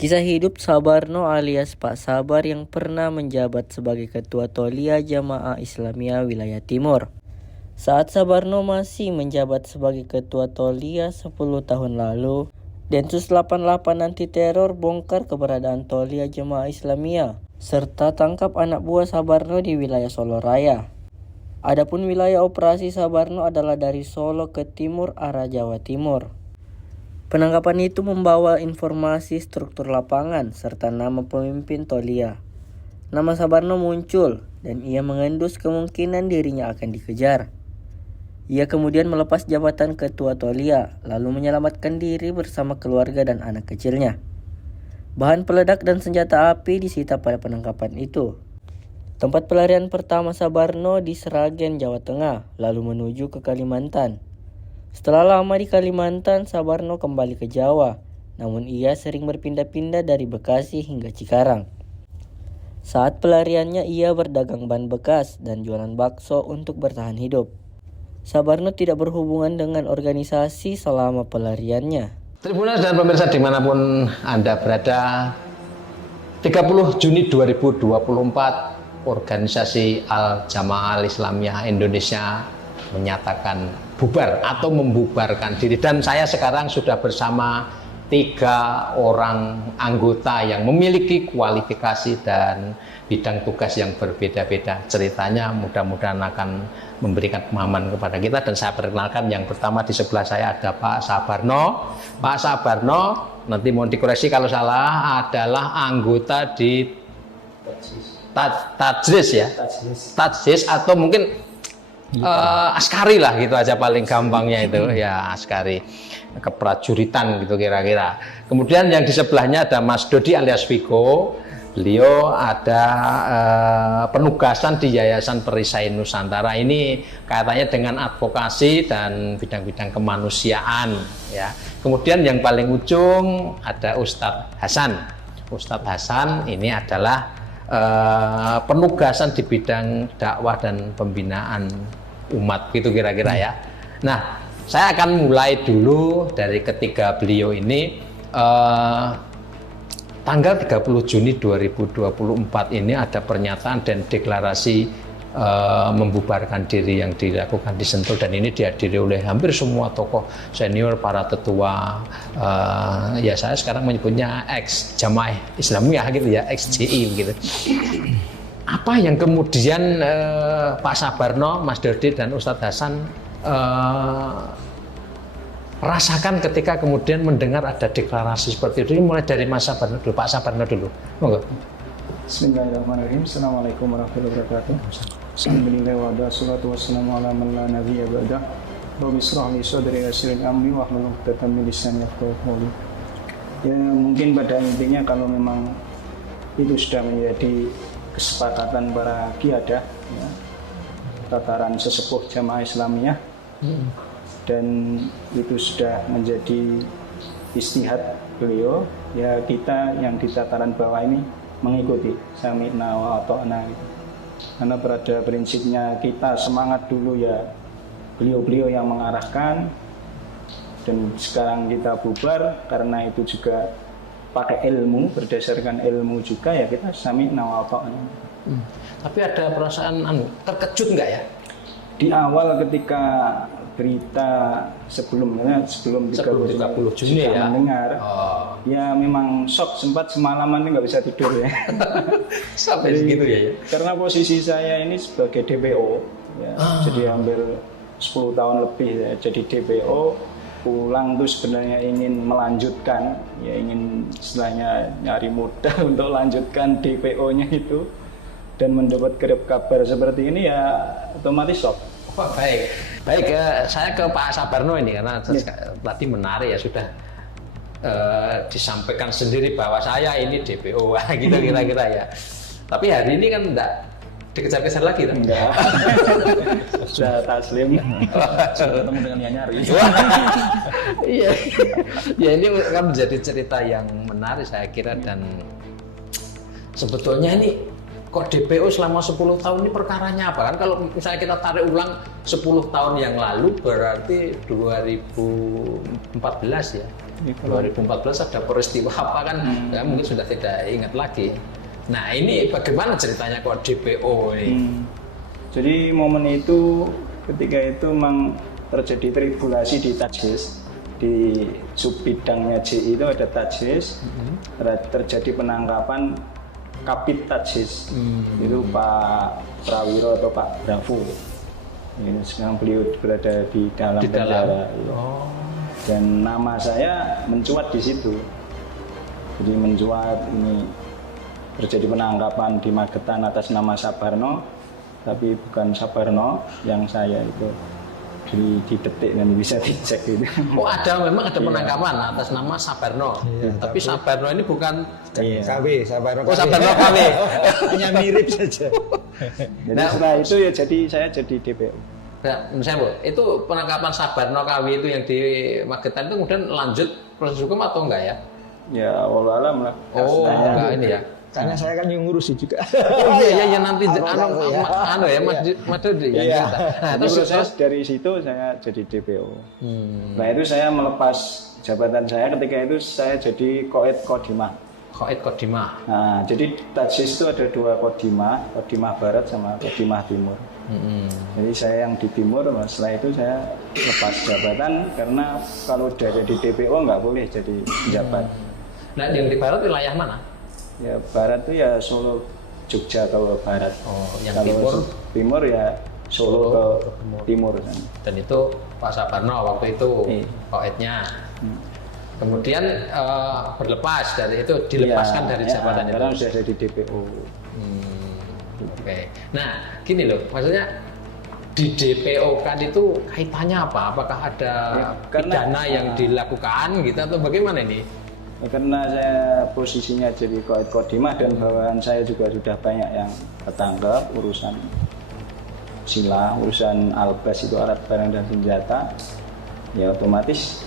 Kisah hidup Sabarno alias Pak Sabar yang pernah menjabat sebagai Ketua Tolia Jamaah Islamiyah Wilayah Timur. Saat Sabarno masih menjabat sebagai Ketua Tolia 10 tahun lalu, Densus 88 anti teror bongkar keberadaan Tolia Jamaah Islamiyah serta tangkap anak buah Sabarno di wilayah Solo Raya. Adapun wilayah operasi Sabarno adalah dari Solo ke timur arah Jawa Timur. Penangkapan itu membawa informasi struktur lapangan serta nama pemimpin Tolia. Nama Sabarno muncul dan ia mengendus kemungkinan dirinya akan dikejar. Ia kemudian melepas jabatan Ketua Tolia, lalu menyelamatkan diri bersama keluarga dan anak kecilnya. Bahan peledak dan senjata api disita pada penangkapan itu. Tempat pelarian pertama Sabarno di Sragen, Jawa Tengah, lalu menuju ke Kalimantan. Setelah lama di Kalimantan, Sabarno kembali ke Jawa, namun ia sering berpindah-pindah dari Bekasi hingga Cikarang. Saat pelariannya ia berdagang ban bekas dan jualan bakso untuk bertahan hidup. Sabarno tidak berhubungan dengan organisasi selama pelariannya. Tribuners dan pemirsa dimanapun Anda berada, 30 Juni 2024, organisasi Al-Jamaah Al-Islamiyah Indonesia menyatakan bubar atau membubarkan diri, dan saya sekarang sudah bersama 3 orang anggota yang memiliki kualifikasi dan bidang tugas yang berbeda-beda. Ceritanya mudah-mudahan akan memberikan pemahaman kepada kita, dan saya perkenalkan yang pertama di sebelah saya ada Pak Sabarno. Pak Sabarno, nanti mohon dikoreksi kalau salah, adalah anggota di Tajris ya, Tajris atau mungkin askari lah gitu aja paling gampangnya itu ya, askari keprajuritan gitu kira-kira. Kemudian yang di sebelahnya ada Mas Dodi alias Viko. Beliau ada penugasan di Yayasan Perisai Nusantara. Ini kaitannya dengan advokasi dan bidang-bidang kemanusiaan ya. Kemudian yang paling ujung ada Ustadz Hasan. Ustadz Hasan ini adalah penugasan di bidang dakwah dan pembinaan umat gitu kira-kira ya. Nah, saya akan mulai dulu dari ketiga beliau ini. Tanggal 30 Juni 2024 ini ada pernyataan dan deklarasi membubarkan diri yang dilakukan di Sentul, dan ini dihadiri oleh hampir semua tokoh senior, para tetua, ya saya sekarang menyebutnya ex Jamaah Islamiyah gitu ya, ex JI gitu. Apa yang kemudian Pak Sabarno, Mas Dodi dan Ustadz Hasan rasakan ketika kemudian mendengar ada deklarasi seperti itu? Mulai dari Mas Sabarno dulu, Pak Sabarno dulu. Monggo. Bismillahirrahmanirrahim. Assalamualaikum warahmatullahi wabarakatuh. Alhamdulillah wa wassalatu wassalamu ala man la nabiyya ba'da. Rabbi shrah li sadri wa yassir li amri wahlul 'uqdatam min lisani yafqahu qawli. Ya, mungkin pada intinya kalau memang itu sudah menjadi kesepakatan para kiadah ya, tataran sesepuh Jamaah Islamiyah, dan itu sudah menjadi istihad beliau, ya kita yang di tataran bawah ini mengikuti sami'na wa ata'na gitu. Karena pada prinsipnya kita semangat dulu ya beliau-beliau yang mengarahkan, dan sekarang kita bubar karena itu juga pakai ilmu, berdasarkan ilmu juga ya kita sami'na wa ata'na. Tapi ada perasaan terkejut nggak ya? Di awal ketika berita sebelum 30 Juni ya mendengar, ya memang shock, sempat semalaman nggak bisa tidur ya. Sampai segitu ya? Karena posisi saya ini sebagai DPO ya, jadi hampir 10 tahun lebih ya, jadi DPO. Pulang tuh sebenarnya ingin melanjutkan, ya ingin istilahnya nyari modal untuk lanjutkan DPO-nya itu, dan mendapat kabar seperti ini ya otomatis shock. Oh, baik, saya ke Pak Sabarno ini karena tadi menarik ya, sudah disampaikan sendiri bahwa saya ini DPO gitu kira-kira ya. Tapi hari ini kan enggak dikejar-kejar lagi kan? Enggak. Sudah taslim. Ketemu dengan yang nyari. Iya. Ya ini kan menjadi cerita yang menarik saya kira, dan sebetulnya ini kok DPO selama 10 tahun ini perkaranya apa? Kan kalau misalnya kita tarik ulang 10 tahun yang lalu berarti 2014 ya. 2014 ada peristiwa apa kan? Ya, mungkin sudah tidak ingat lagi. Nah ini bagaimana ceritanya kok DPO ini? Jadi momen itu ketika itu memang terjadi tribulasi di Tajis, di subbidangnya JI itu ada Tajis, terjadi penangkapan Kapit Tajis, itu Pak Prawiro atau Pak Bravo. Ini sekarang beliau berada di dalam penjara. Oh. Dan nama saya mencuat di situ. Jadi mencuat ini terjadi penangkapan di Magetan atas nama Sabarno, tapi bukan Sabarno yang saya itu. Jadi didetik dan bisa dicek gitu. Oh memang ada penangkapan atas nama Sabarno. Tapi Sabarno ini bukan KW, Sabarno. Oh Sabarno KW. Hanya mirip saja. Jadi setelah itu ya saya jadi DPO. Nah, misalnya Bu, itu penangkapan Sabarno KW itu yang di Magetan itu kemudian lanjut proses hukum atau enggak ya? Ya Allah alam lah. Oh enggak ini ya. Karena saya kan yang ngurusi juga. Oh iya nanti Mas Dodi yang Iya. cerita. Nah, Jadi proses dari situ saya jadi DPO. Nah itu saya melepas jabatan saya ketika itu saya jadi Koed Kodimah. Koed Kodimah. Nah jadi Tajis itu ada dua Kodimah, Kodimah Barat sama Kodimah Timur. Jadi saya yang di Timur, setelah itu saya lepas jabatan karena kalau udah jadi DPO nggak boleh jadi pejabat. Nah yang di Barat wilayah mana? Ya Barat itu ya Solo, Jogja ke Barat. Oh, yang kalau Timur ya Solo ke Timur. Dan itu Pak Sabarno waktu itu Koednya. Kemudian berlepas dari itu, dilepaskan dari jabatan itu. Sekarang sudah jadi DPO. Oke. Nah, gini loh, maksudnya di DPO kan itu kaitannya apa? Apakah ada pidana yang dilakukan gitu atau bagaimana ini? Karena saya posisinya jadi Koed Kodimah dan bawahan saya juga sudah banyak yang ketangkep urusan sila, urusan albas itu alat barang dan senjata, ya otomatis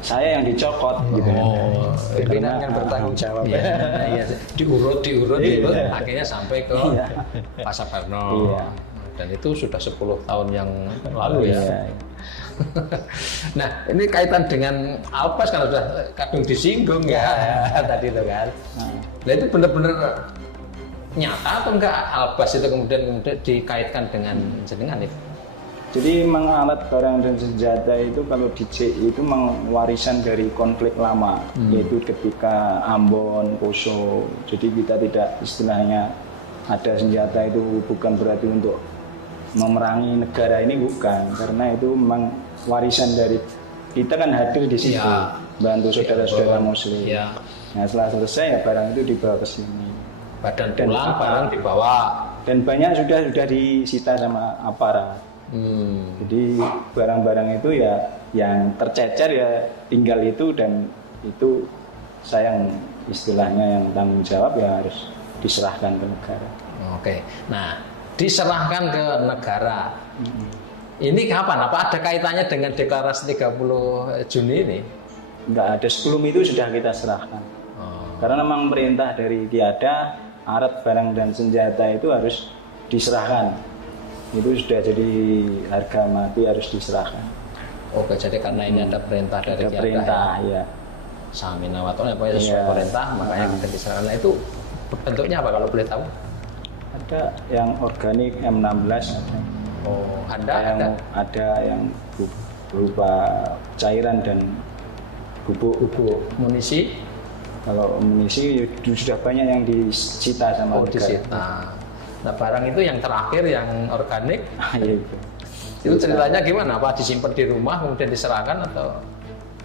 saya yang dicokot gitu. Pimpinan kan bertanggung jawab. Iya, diurut, akhirnya sampai ke Pak Sabarno. Iya. Dan itu sudah 10 tahun yang lalu ya. Iya. Nah, ini kaitan dengan Alpas kalau sudah kadung disinggung ya tadi itu kan. Nah, itu benar-benar nyata atau enggak Alpas itu kemudian dikaitkan dengan jenengan itu? Jadi memang alat barang dan senjata itu kalau di CI itu memang warisan dari konflik lama, yaitu ketika Ambon, Poso. Jadi kita tidak istilahnya ada senjata itu bukan berarti untuk memerangi negara ini, bukan, karena itu memang warisan dari kita kan hadir di situ, bantu saudara-saudara muslim. Ya. Nah setelah selesai ya barang itu dibawa ke sini. Badan pulang, barang dibawa. Dan banyak sudah disita sama aparat. Jadi barang-barang itu ya yang tercecer ya tinggal itu, dan itu saya yang istilahnya yang tanggung jawab ya harus diserahkan ke negara. Oke, nah diserahkan ke negara. Ini kapan? Apa ada kaitannya dengan deklarasi 30 Juni ini? Enggak ada, sebelum itu sudah kita serahkan. Karena memang perintah dari Tiada, alat barang dan senjata itu harus diserahkan. Itu sudah jadi harga mati, harus diserahkan. Oke, jadi karena ini ada perintah dari Ada Tiada. perintah ya. Samina waton apa ya sesuai perintah, makanya kita diserahkan. Nah, itu bentuknya apa kalau boleh tahu? Ada yang organik M16. Oh, ada yang berupa cairan dan bubuk. Munisi? Kalau amunisi sudah banyak yang disita sama negara. Disita. Nah, barang itu yang terakhir yang organik. Ya, itu ceritanya gimana? Apa disimpan di rumah kemudian diserahkan atau?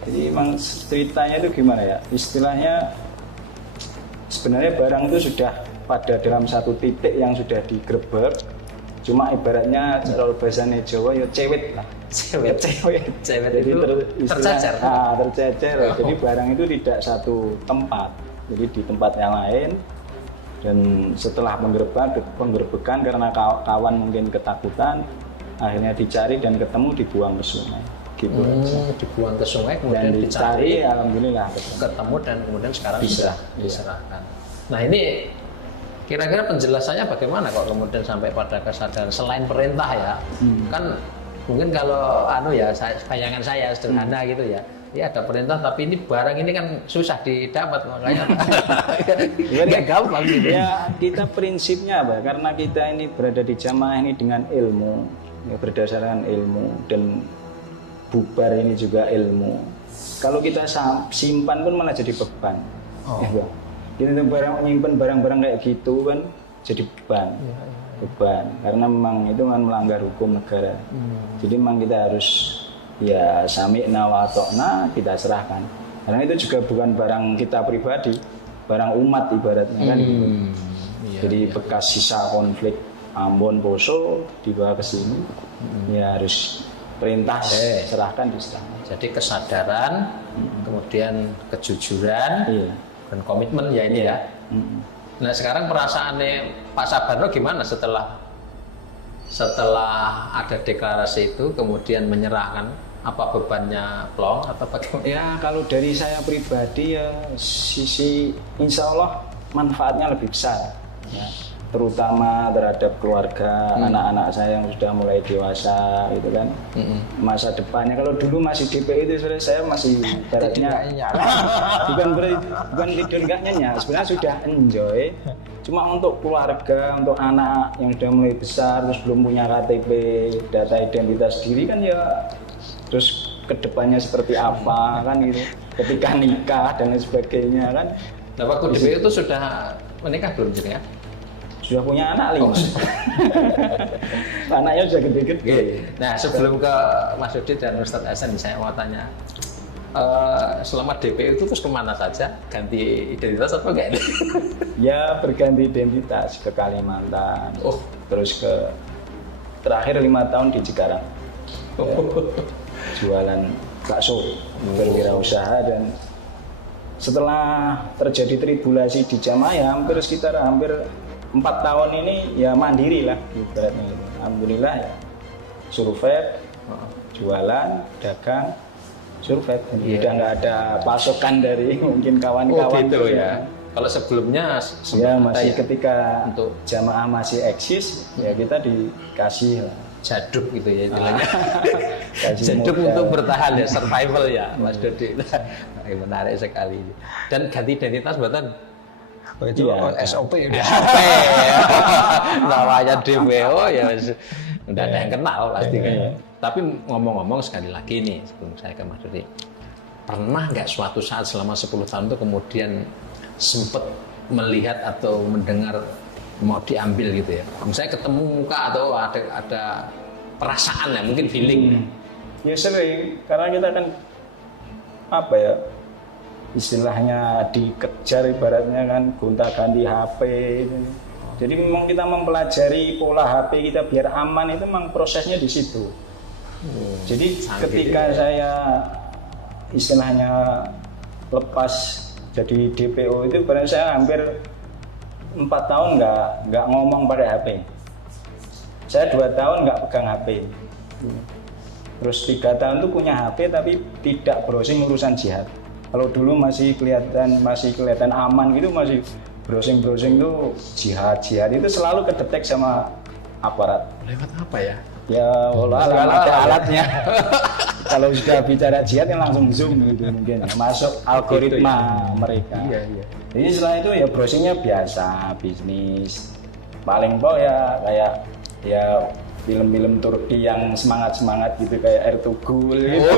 Jadi memang ceritanya itu gimana ya? Istilahnya sebenarnya barang itu sudah pada dalam satu titik yang sudah digerebek. Cuma ibaratnya kalau bahasanya Jawa ya cewek lah. Cewek. Jadi itu tercecer. Tercecer. Jadi barang itu tidak satu tempat. Jadi di tempat yang lain. Dan setelah penggerbekan karena kawan mungkin ketakutan, akhirnya dicari dan ketemu, dibuang ke sungai. Gitu aja. Dibuang ke sungai kemudian dan dicari, alhamdulillah ketemu dan kemudian sekarang diserahkan. Nah, ini Kira-kira penjelasannya bagaimana kok kemudian sampai pada kesadaran selain perintah ya? Kan mungkin kalau bayangan saya sederhana gitu ya. Ya ada perintah tapi ini barang ini kan susah didapat makanya nggak gampang gitu. Ya kita prinsipnya apa? Karena kita ini berada di jamaah ini dengan ilmu, ya berdasarkan ilmu dan bubar ini juga ilmu. Kalau kita simpan pun malah jadi beban. Ya, kita nyimpan barang-barang kayak gitu kan jadi beban karena memang itu kan melanggar hukum negara. Jadi memang kita harus ya sami'na wa ata'na kita serahkan. Karena itu juga bukan barang kita pribadi, barang umat ibaratnya kan. Jadi bekas sisa konflik Ambon Poso dibawa ke sini, ya harus perintah serahkan diserahkan. Jadi kesadaran, kemudian kejujuran, dan komitmen ya ini ya. Nah sekarang perasaannya Pak Sabarno gimana setelah ada deklarasi itu kemudian menyerahkan, apa bebannya plong atau bagaimana? Ya kalau dari saya pribadi ya sisi insya Allah manfaatnya lebih besar ya, terutama terhadap keluarga, anak-anak saya yang sudah mulai dewasa gitu kan. Masa depannya kalau dulu masih DPI itu saya masih ibaratnya bukan tidur nggak nyenyak, sebenarnya sudah enjoy. Cuma untuk keluarga, untuk anak yang sudah mulai besar terus belum punya KTP, data identitas diri kan ya, terus kedepannya seperti apa kan gitu, ketika nikah dan lain sebagainya kan. Nah waktu DPI itu sudah menikah belum ya? Sudah punya anak 5. Anaknya sudah gede-gede. Nah sebelum ke Mas Yudi dan Ustadz Hasan, saya mau tanya, selama DPI itu terus kemana saja? Ganti identitas atau enggak? Ya berganti identitas ke Kalimantan, terus ke terakhir 5 tahun di Cikarang. Ya, jualan bakso, berwirausaha, dan setelah terjadi tribulasi di jamaah hampir 4 tahun ini ya mandiri lah ibaratnya gitu. Alhamdulillah ya, survei, jualan, dagang, survei. Udah nggak ada pasokan dari mungkin kawan-kawan gitu ya. Kalau sebelumnya ya masih ketika untuk jamaah masih eksis ya kita dikasih lah jaduk gitu ya istilahnya. Jaduk untuk bertahan ya, survival ya Mas Dodi. Menarik sekali. Dan ganti identitas buatan itu SOP udah. Namanya DPO ya udah ada yang kenal pasti kan. Tapi ngomong-ngomong sekali lagi nih sebelum saya ke Mas Dodi, pernah nggak suatu saat selama 10 tahun itu kemudian sempat melihat atau mendengar mau diambil gitu ya? Misalnya ketemu muka atau ada perasaan ya, mungkin feeling. Ya sering, karena kita kan apa ya, istilahnya dikejar ibaratnya kan, gonta-ganti HP. Jadi memang kita mempelajari pola HP kita biar aman itu memang prosesnya di situ. Jadi ketika saya istilahnya lepas jadi DPO itu berarti saya hampir 4 tahun nggak ngomong pada HP. Saya 2 tahun nggak pegang HP. Terus 3 tahun itu punya HP tapi tidak browsing urusan jihad. Kalau dulu masih kelihatan aman gitu, masih browsing tuh jihad itu selalu kedetek sama aparat. Lewat apa ya? Ya Allah, ada alatnya. Kalau sudah bicara jihad kan langsung zoom gitu mungkin masuk algoritma mereka. Iya. Jadi setelah itu ya browsingnya biasa, bisnis. Paling ya kayak ya film-film Turki yang semangat gitu kayak Ertugrul gitu.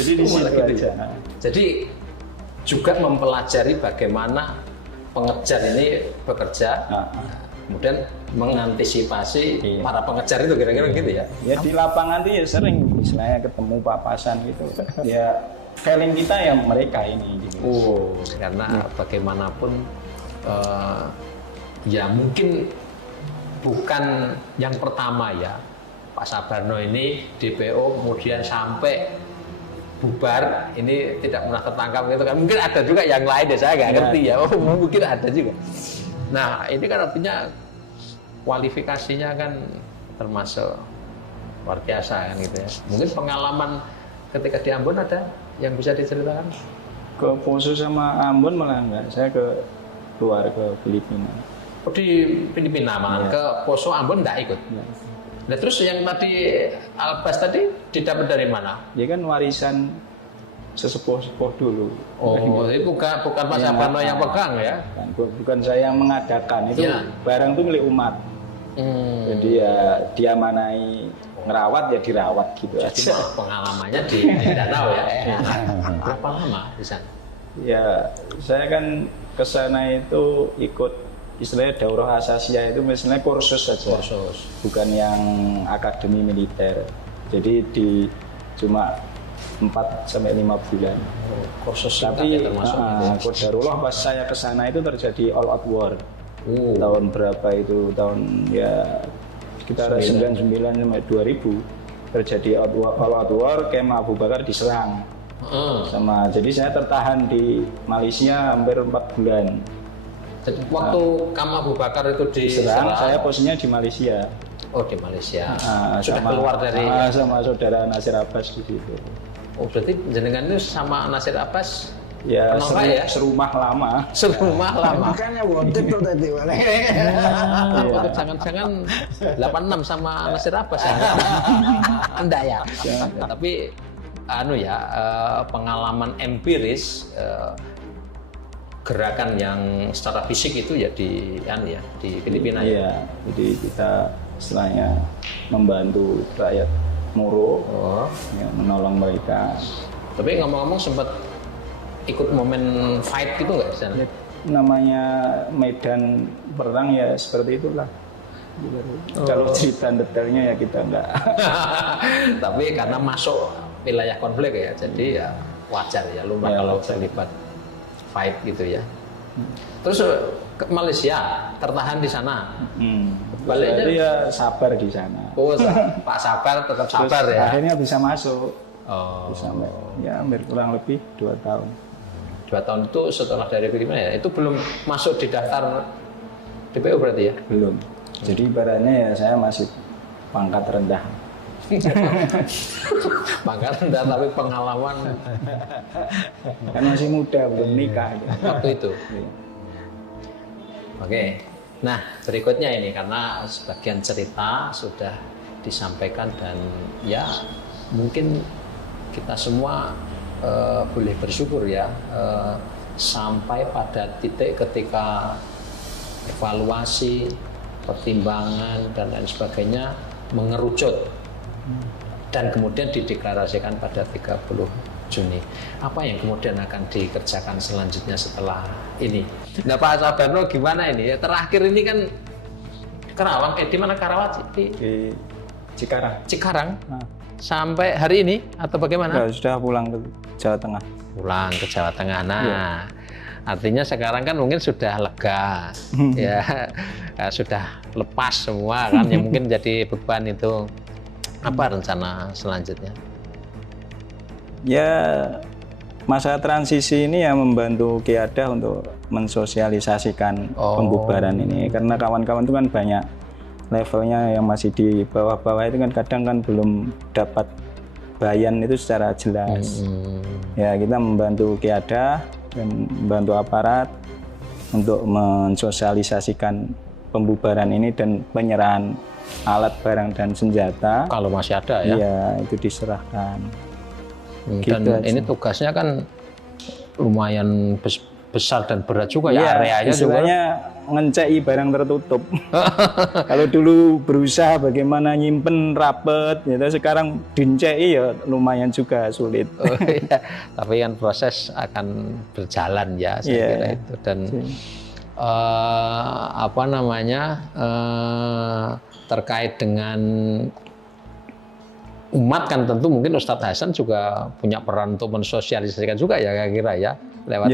Jadi di situ aja. Jadi juga mempelajari bagaimana pengejar ini bekerja. Kemudian mengantisipasi para pengejar itu kira-kira gitu ya. Ya di lapangan itu ya sering istilahnya ketemu papasan gitu. Ya feeling kita ya mereka ini gitu. Karena bagaimanapun ya mungkin bukan yang pertama ya Pak Sabarno ini DPO kemudian sampai bubar ini tidak pernah tertangkap gitu kan. Mungkin ada juga yang lain ya, saya nggak ngerti ya. Mungkin ada juga. Nah ini kan artinya kualifikasinya kan termasuk luar biasa kan gitu ya. Mungkin pengalaman ketika di Ambon ada yang bisa diceritakan? Ke Poso sama Ambon malah enggak, saya keluar ke Filipina. Oh, di Filipina malah ke Poso Ambon enggak ikut. Nah, terus yang tadi Albas tadi didapat dari mana? Ya kan warisan sesepuh-sepuh dulu. Oh, itu bukan Pak Sabarno yang pegang ya? Bukan saya yang mengadakan, itu barang itu milik umat. Jadi ya diamanai ngerawat ya dirawat gitu aja. Pengalamannya di danau ya. Berapa lama di sana? Ya, saya kan ke sana itu ikut istilahnya daurah asasiyah itu misalnya kursus saja. Kursus. Bukan yang akademi militer. Jadi cuma 4 sampai 5 bulan. Kursus tapi termasuk qadarullah pas saya ke sana itu terjadi all out war. Tahun berapa itu? Tahun ya sekitar 99 sampai 2000 terjadi all out war, Kemah Abu Bakar diserang. Jadi saya tertahan di Malaysia hampir 4 bulan. Jadi waktu Kemah Abu Bakar itu diserang, saya posisinya di Malaysia. Oh, di Malaysia. Sudah sama, keluar dari sama saudara Nasir Abbas di situ. Oh, berarti jenengan itu sama Nasir Abbas ya, serumah lama. Serumah lama. Bukannya wontet tuh tadi. Apa jangan-jangan 86 sama Nasir Abbas ya? Anda ya. Tapi pengalaman empiris gerakan yang secara fisik itu ya di Filipina ya. Jadi kita istilahnya membantu rakyat Moro, ya, menolong mereka. Tapi ngomong-ngomong sempat ikut momen fight gitu nggak di sana? Ya, namanya medan perang ya seperti itulah. Kalau cerita detailnya ya kita enggak. Tapi karena masuk wilayah konflik ya, jadi ya wajar ya lumrah kalau terlibat fight gitu ya. Terus ke Malaysia tertahan di sana. Baliknya ya sabar di sana. Oh, Pak Sabar tetap sabar ya. Akhirnya bisa masuk. Bisa ya hampir kurang lebih 2 tahun. 2 tahun itu setelah dari Filipina ya. Itu belum masuk di daftar DPO berarti ya? Belum. Jadi ibaratnya ya saya masih pangkat rendah. Pangkat rendah tapi pengalaman kan masih muda belum nikah waktu itu. Oke. Nah, berikutnya ini karena sebagian cerita sudah disampaikan dan ya mungkin kita semua boleh bersyukur ya sampai pada titik ketika evaluasi, pertimbangan dan lain sebagainya mengerucut dan kemudian dideklarasikan pada 30 Juni. Apa yang kemudian akan dikerjakan selanjutnya setelah ini? Nah, Pak Sabarno gimana ini? Terakhir ini kan Karawang, di mana Karawang? Di Cikarang. Cikarang. Sampai hari ini atau bagaimana? Ya, sudah pulang ke Jawa Tengah. Pulang ke Jawa Tengah. Nah, artinya sekarang kan mungkin sudah lega, ya, sudah lepas semua kan yang mungkin jadi beban itu. Apa rencana selanjutnya? Ya, masa transisi ini ya membantu Kiada untuk mensosialisasikan pembubaran ini, karena kawan-kawan itu kan banyak levelnya yang masih di bawah-bawah itu kan kadang kan belum dapat bayan itu secara jelas. Ya, kita membantu Kiada dan membantu aparat untuk mensosialisasikan pembubaran ini dan penyerahan alat barang dan senjata. Kalau masih ada ya? Iya, itu diserahkan. Dan gitu ini tugasnya kan lumayan besar dan berat juga ya, areanya istilahnya ngeceki barang tertutup. Kalau dulu berusaha bagaimana nyimpen rapet, gitu, sekarang dinceki ya lumayan juga sulit. Tapi kan proses akan berjalan ya, saya kira itu. Dan terkait dengan umat kan tentu mungkin Ustadz Hasan juga punya peran untuk mensosialisasikan juga ya kira-kira ya lewat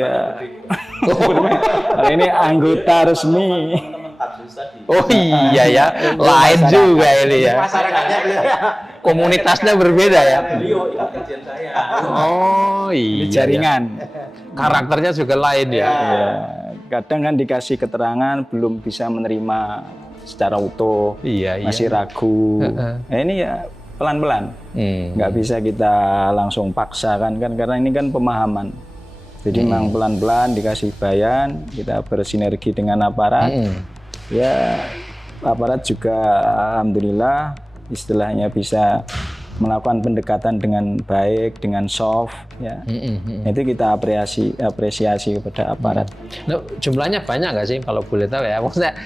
ini anggota resmi. Oh iya ya, lain juga ini ya. Komunitasnya berbeda ya. Oh iya. Jaringan. Karakternya juga lain ya. Kadang kan dikasih keterangan belum bisa menerima secara utuh. Masih ragu. Nah, ini ya pelan-pelan, nggak bisa kita langsung paksakan kan, karena ini kan pemahaman. Jadi memang pelan-pelan dikasih bayan, kita bersinergi dengan aparat, Ya, aparat juga alhamdulillah istilahnya bisa melakukan pendekatan dengan baik, dengan soft, ya. Itu kita apresiasi kepada aparat. Nah, jumlahnya banyak nggak sih kalau boleh tahu ya? Maksudnya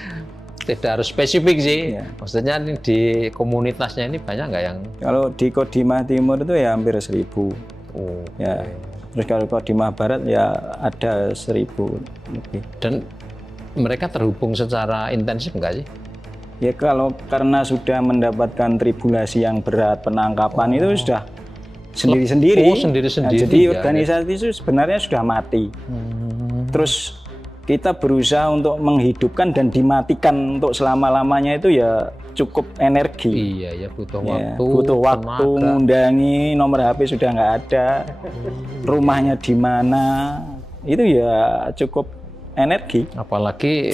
tidak harus spesifik sih. Iya. Maksudnya ini di komunitasnya ini banyak nggak yang? Kalau di Kodimah Timur itu ya hampir 1.000. Oh, Ya. Terus kalau Kodimah Barat ya ada 1.000 lebih. dan mereka terhubung secara intensif nggak sih? Ya kalau karena sudah mendapatkan tribulasi yang berat, penangkapan itu sudah sendiri-sendiri. Oh, sendiri-sendiri, Nah, jadi ya, organisasi itu sebenarnya sudah mati. Terus kita berusaha untuk menghidupkan dan dimatikan untuk selama-lamanya itu ya cukup energi. Iya ya, butuh Ya, waktu. butuh waktu, tenaga. ngundangi, nomor HP sudah nggak ada, rumahnya di mana, itu ya cukup energi. Apalagi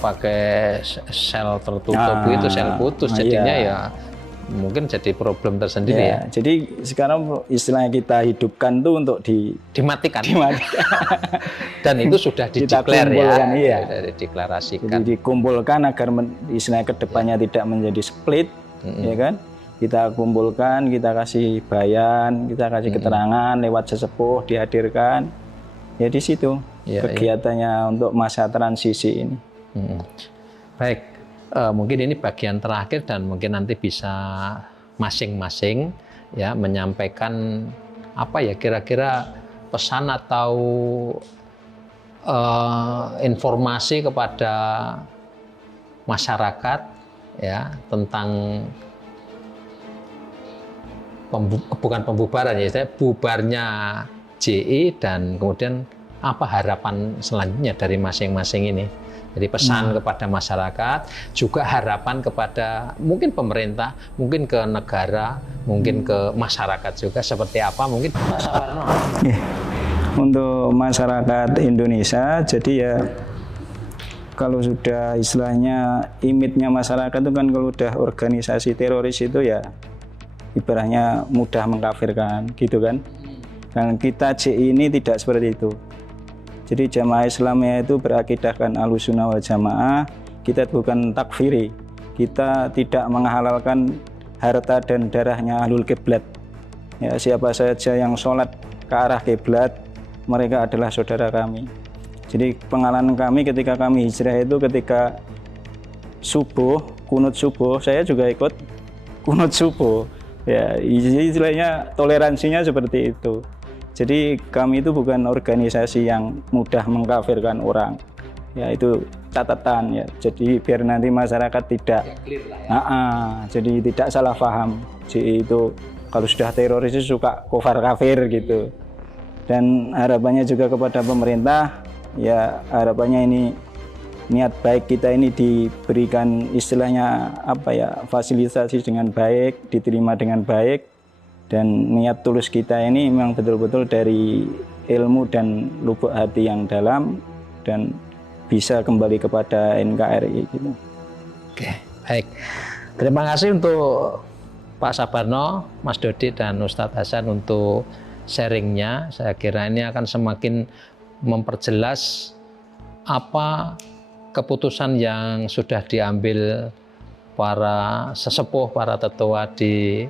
pakai sel tertutup itu sel putus, jadinya iya. ya mungkin jadi problem tersendiri ya. Jadi sekarang istilahnya kita hidupkan tuh untuk Dimatikan. dimatikan. Dan itu sudah Kita dideklar ya. kumpulkan, iya. Sudah dideklarasikan. Jadi dikumpulkan agar istilahnya kedepannya tidak menjadi split, ya kan? Kita kumpulkan, kita kasih bayan, kita kasih keterangan lewat sesepuh, dihadirkan. Ya di situ Ya, kegiatannya untuk masa transisi ini. Baik, mungkin ini bagian terakhir dan mungkin nanti bisa masing-masing ya menyampaikan apa ya kira-kira pesan atau informasi kepada masyarakat ya tentang bukan pembubaran ya, bubarnya JI dan kemudian apa harapan selanjutnya dari masing-masing ini. Jadi pesan kepada masyarakat, juga harapan kepada mungkin pemerintah, mungkin ke negara, mungkin ke masyarakat juga seperti apa mungkin Pak Saparno. Untuk masyarakat Indonesia, jadi ya kalau sudah istilahnya image-nya masyarakat itu kan kalau udah organisasi teroris itu ya ibaratnya mudah mengkafirkan gitu kan. Dan kita JI ini tidak seperti itu. Jadi jamaah Islamiyah itu berakidahkan Ahlussunnah wal Jamaah, kita bukan takfiri. Kita tidak menghalalkan harta dan darahnya ahlul kiblat. Ya, siapa saja yang sholat ke arah kiblat, mereka adalah saudara kami. Jadi pengalaman kami ketika kami hijrah itu ketika subuh, kunut subuh, saya juga ikut kunut subuh. Ya, istilahnya toleransinya seperti itu. Jadi kami itu bukan organisasi yang mudah mengkafirkan orang. Ya itu catatan ya. Jadi biar nanti masyarakat tidak jadi tidak salah paham. Jadi itu kalau sudah teroris itu suka kufar kafir gitu. Dan harapannya juga kepada pemerintah ya harapannya ini niat baik kita ini diberikan istilahnya apa ya fasilitasi dengan baik, diterima dengan baik. Dan niat tulus kita ini memang betul-betul dari ilmu dan lubuk hati yang dalam dan bisa kembali kepada NKRI gitu. Oke, baik. Terima kasih untuk Pak Saparno, Mas Dodi dan Ustadz Hasan untuk sharingnya. Saya kira ini akan semakin memperjelas apa keputusan yang sudah diambil para sesepuh, para tetua di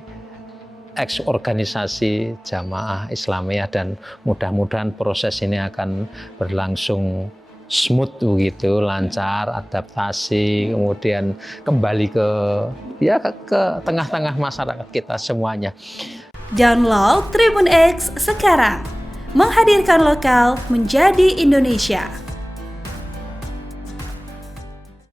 organisasi Jamaah Islamiyah dan mudah-mudahan proses ini akan berlangsung smooth begitu, lancar, adaptasi, kemudian kembali ke tengah-tengah masyarakat kita semuanya. Download Tribun X sekarang, menghadirkan lokal menjadi Indonesia.